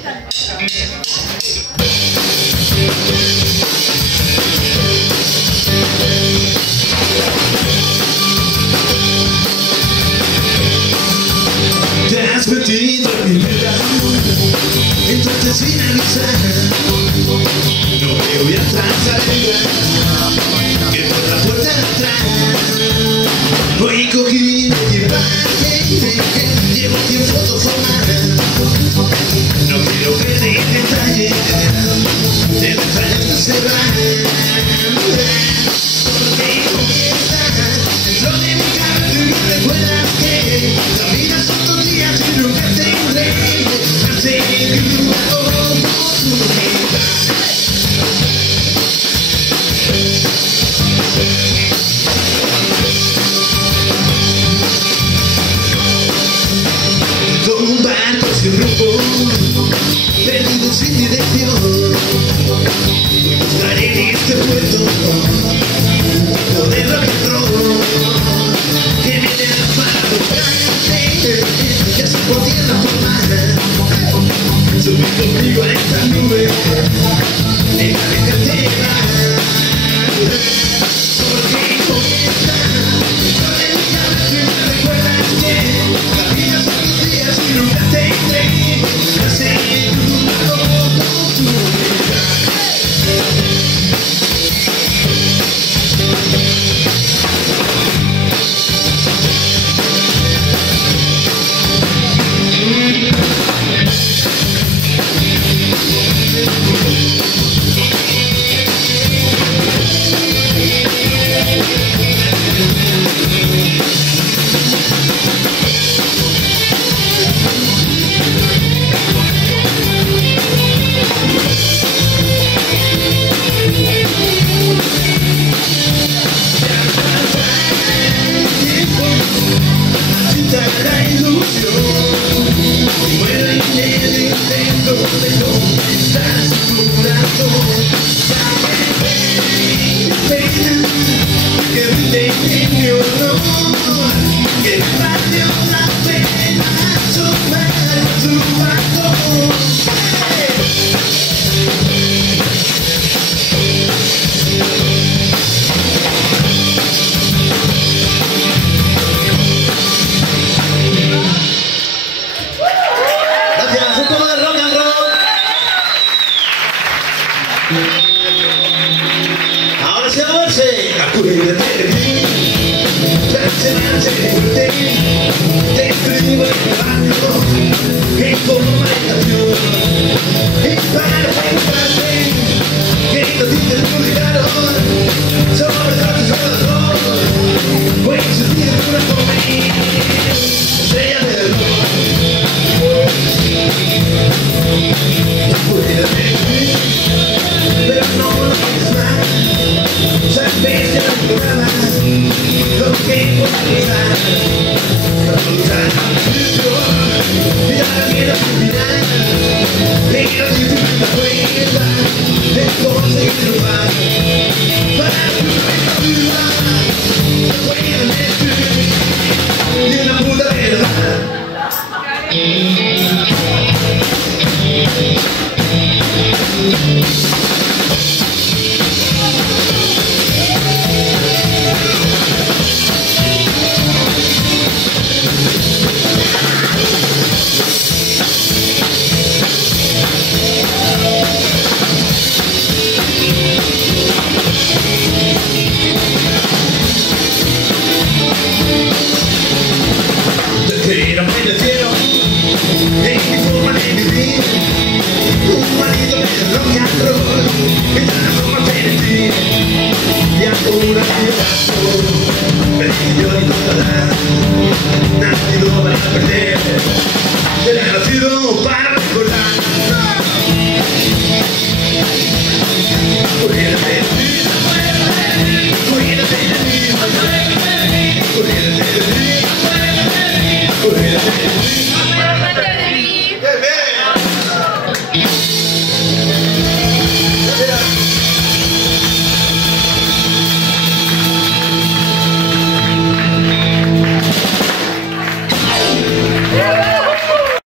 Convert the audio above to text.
Te has metido en mi vida, entonces sin avisar. No veo ya tras salida, que por la puerta de atrás. Hoy cogí mi equipaje, llevo tiempo de formar. No quiero perder detalles, de detalles que se van. Porque comienza dentro de mi cabeza y me recuerdas que la vida son 2 días y nunca tendré hace una oportunidad. Con un barco sin rumbo, perdido sin dirección, voy a buscar en este puerto poder rock and roll, que me dé la para buscarte, ya sea por tierra o por mar. Subir conmigo a esta nube, déjame que te llevar, porque comienza dentro de mi cabeza y me recuerdas que la vida son 2 días y nunca tendré hacer una oportunidad. La ilusión y muero en el intento de conquistar tu corazón. Ya me pena que brinde mi honor, que valió la pena asomar tu balcón. Ahora sí, acuérdate de mí, te escribo en el baño, en comunicación, y para encontrarte, que no tienes que olvidaron, sobre todo voy a sentir una conmigo, estrella del amor. Acuérdate de mí, pero no lo pienses más. Sabes que no programa lo que puedo olvidar. No olvidar la ilusión, mirar la vida sin final. Pero si tú me das cuenta de conseguir lugar para tu vida, no puedo decir ni una puta verdad. Pero me refiero en mi forma de vivir, un marido de rock and roll.